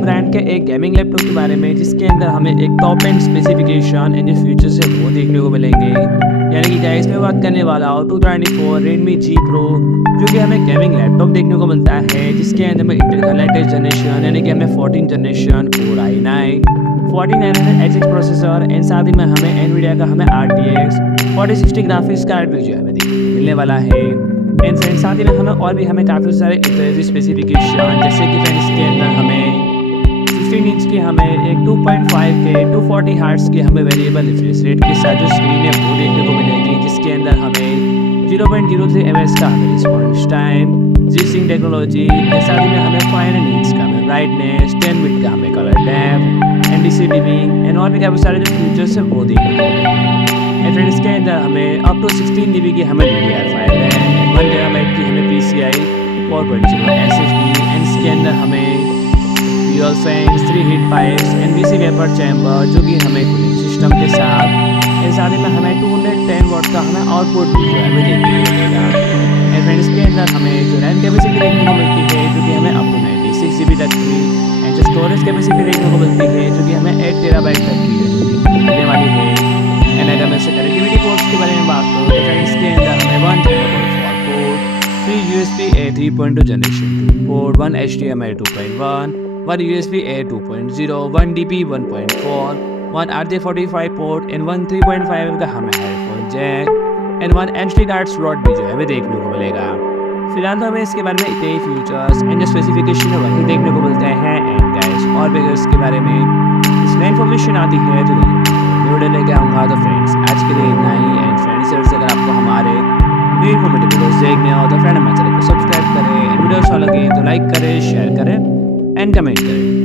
Brand के एक gaming laptop के बारे में, जिसके अंदर हमें एक टॉप एंड स्पेसिफिकेशन एंड जो फीचर्स है वो देखने को मिलेंगे। यानी कि गाइस मैं बात करने वाला हूँ 2024 Redmi G Pro, जो कि हमें गेमिंग लैपटॉप देखने को मिलता है, जिसके अंदर में इंटेल का लेटेस्ट जनरेशन यानी कि हमें 14 generation core i9-14900HX processor and साथ ही में हमें एनवीडिया का हमें RTX 4060 ग्राफिक्स कार्ड भी जो है हमें देखने को मिलने वाला है। एंड फ्रेंड्स साथ ही में हमें हमें काफ़ी सारे इंटरेस्टिंग स्पेसिफिकेशन, जैसे कि फ्रेंड्स के अंदर हमें 16 इंच की हमें एक 2.5K 240 हर्ट्ज की हमें वेरिएबल रिफ्रेश रेट के साथ जो स्क्रीन है वो देखने को मिलेगी, जिसके अंदर हमें 0.03 ms का हमें रिस्पॉन्स टाइम, जी सिंक टेक्नोलॉजी के साथ ही में हमें 500 निट्स का हमें ब्राइटनेस, 10 बिट का हमें colour depth, NDC dimming and और भी काफ़ी सारे जो फीचर्स है वो देखने को मिलेंगे। एंड फ्रेंड्स इसके अंदर हमें अप टू 16 GB की हमें DDR5 RAM, 1 TB की हमें PCIe 4.0 SSD एंड इसके अंदर हमें dual fans, 3 heat pipes, NBC vapour chamber जो कि हमें कूलिंग सिस्टम के साथ एंड साथ ही में हमें 210 वाट का हमें आउटपुट भी जो है हमें देखने को मिलेगा। एंड फ्रेंड्स इसके अंदर हमें जो रैम कैपेसिटी देखने को मिलती है, जो कि हमें अप टू 96 GB तक की, एंड जो स्टोरेज कैपेसिटी देखने को मिलती है, जो कि हमें 8 TB तक की मिलने वाली है। एंड अगर मैं इससे कनेक्टिविटी पोर्ट्स के बारे में बात करूँ तो फ्रेंड्स इसके अंदर हमें 1 Thunderbolt 4 port, 3 USB-A 3.2 generation 2 port, 1 HDMI 2.1, 1 USB-A 2.0, 1 DP 1.4, 1 RJ45 port and 1 3.5 का हमें headphone jack and 1 SD card slot भी जो है हमें देखने को मिलेगा। फिलहाल तो हमें इसके बारे में इतने ही फीचर्स एंड जो स्पेसिफिकेशन है वही देखने को मिलते हैं। एंड गाइस और भी इसके बारे में इसमें इन्फॉर्मेशन आती है तो वीडियो लेके आऊँगा। तो फ्रेंड्स आज के लिए इतना ही। एंड फ्रेंड्स अगर आपको हमारे इन्फॉर्मेटिव वीडियोस देखने हो तो फ्रेंड हमारे चैनल को सब्सक्राइब करें, वीडियो अच्छा लगे तो लाइक करें, शेयर करें एंड कमेंट करें।